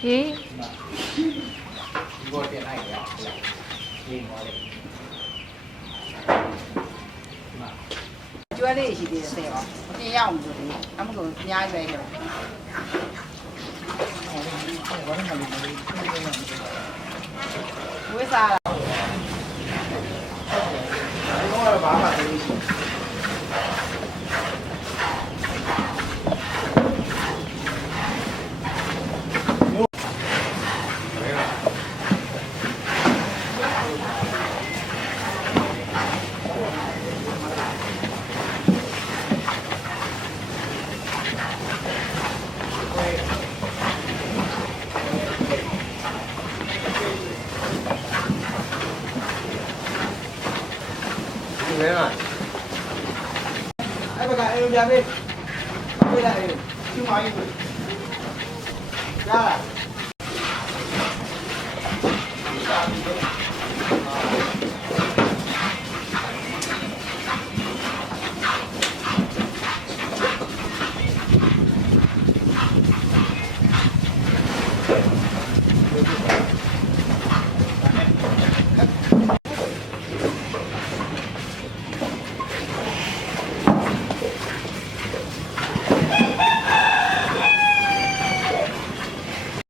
ဟေးဒီဘောတင်လိုက်ရလေးမောလေးကျွဲလေးရှိသေးတယ်တဲ့ရောမတင်ရအောင်ဆိုတယ်အမှဆုံးအများကြီးပဲခဲ့ဝိစားလာဒီကောင်ကဘာမှမသိဘူးဒီမဲလားအဲ့ဘကအေးပြန်ပြီပြေးလိုက်အေးသူ့မကြီးရလား